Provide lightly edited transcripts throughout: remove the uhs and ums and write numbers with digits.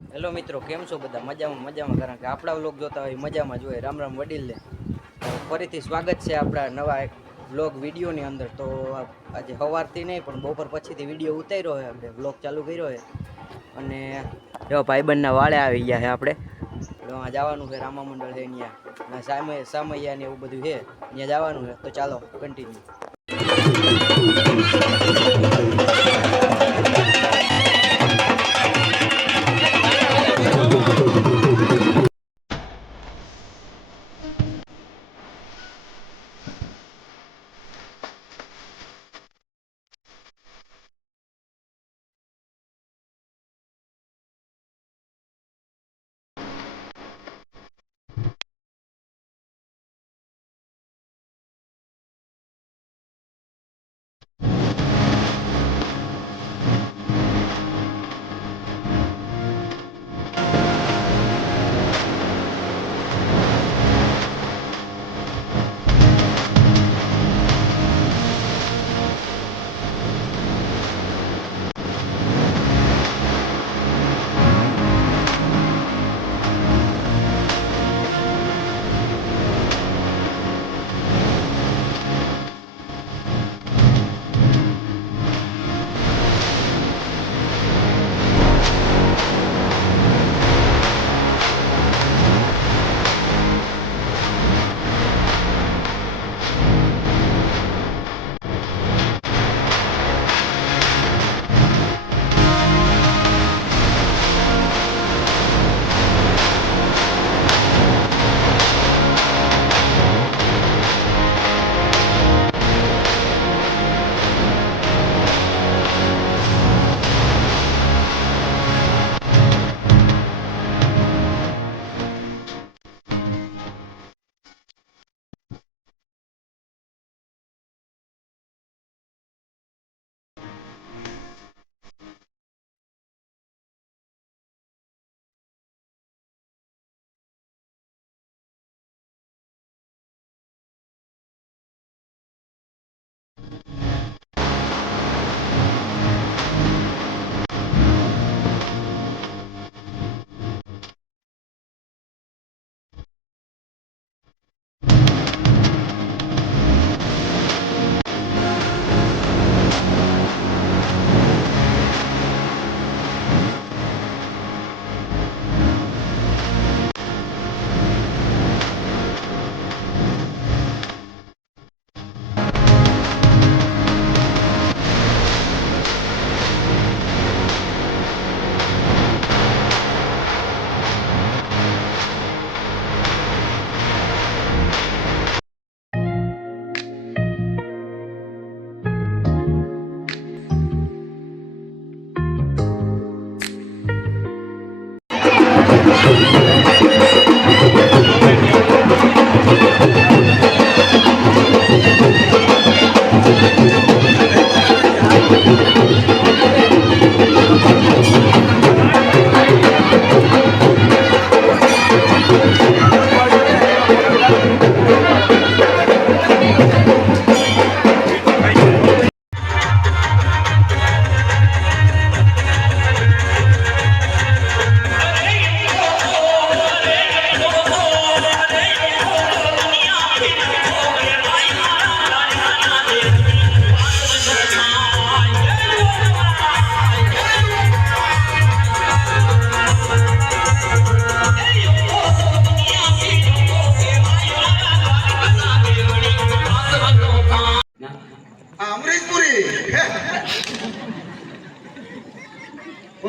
Hello મિત્રો, કેમ છો બધા? મજામાં મજામાં. કારણ કે આપણા વ્લોગ જોતા હોય મજામાં જોઈએ. રામ રામ વડીલને. ફરીથી સ્વાગત છે આપણા નવા એક વ્લોગ વિડીયોની અંદર. તો આજે સવારથી નહીં પણ બપોર પછીથી વિડીયો ઉતાર્યો હોય, આપણે વ્લોગ ચાલુ કર્યો હોય. અને જો ભાઈબંધના વાળે આવી ગયા છે આપણે. ત્યાં જવાનું છે, રામા મંડળ છે ત્યાં સામૈયા ને એવું બધું છે, ત્યાં જવાનું છે. તો ચાલો કન્ટિન્યુ.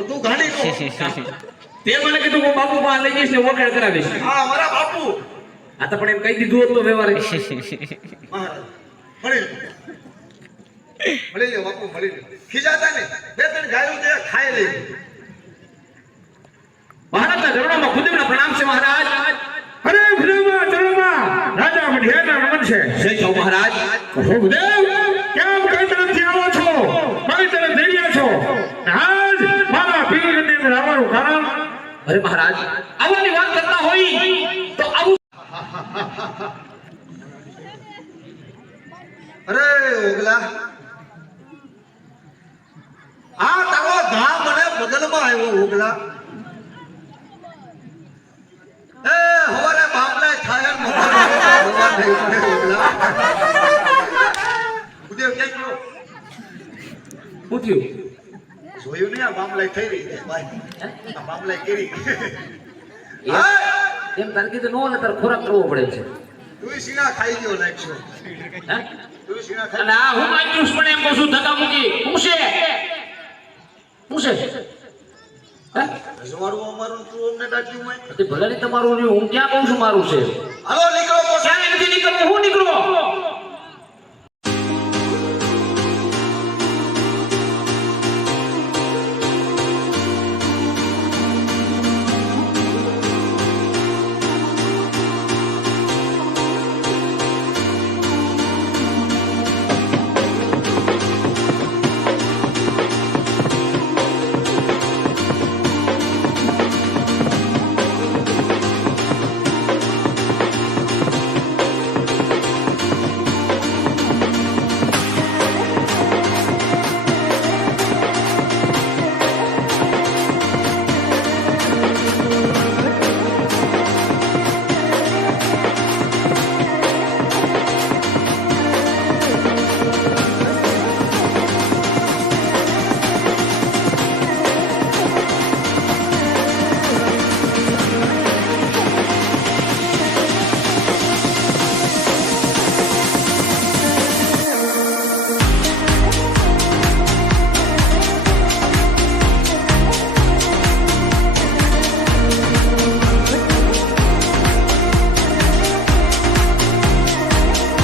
તું ઘાણી કો તે મને કીધું હું બાપુ પાસે લઈ જઈશ ને વખાણ કરાવીશ. હા મારા બાપુ. આ તો પણ એમ કહી દીધું હોત તો વ્યવહાર મળી લે બાપુ મળી લે. ખીજાતા ને બે ત્રણ ગાયું તે ખાઈ લે. ભારતના ચરણોમાં ખુદના પ્રણામ છે મહારાજ. અરે ખુદના ચરણોમાં રાજા મઢિયાના નમન છે. જય છો મહારાજ. ગુરુદેવ કેમ કઈ તરફથી આવો છો? કઈ તરફ જઈ રહ્યા છો? આજ મારા પીરની અંદર આવવાનું કારણ? અરે મહારાજ આવવાની વાત કરતા હોય તો આવું. અરે ઓગલા આ તારો ઘા મને બદલમાં આવ્યો ઓગલા. સવાર થઈ ગયો. ઉદય ક્યાં ગયો? શું થયું? જોયું નહીં આ મામલાઈ થઈ રહી છે ભાઈ. આ મામલાઈ કરી. એમ તારે કીધું નો ને તારે ખોરાક કરવો પડે છે. તું સીણા ખાઈ ગયો લાગશો. હે? તું સીણા અને ખાઈ આ હું માંગ્યું પણ એમ કહું છું ધક્કા મૂકી શું છે? હે? રજવાડું અમારું તું અમને દાટ્યું હોય. તે ભલે નહીં તમારું નહીં, હું ક્યાં કહું છું મારું છે. હાલો નીકળો ક્યાં નથી નીકળવું, હું નીકળો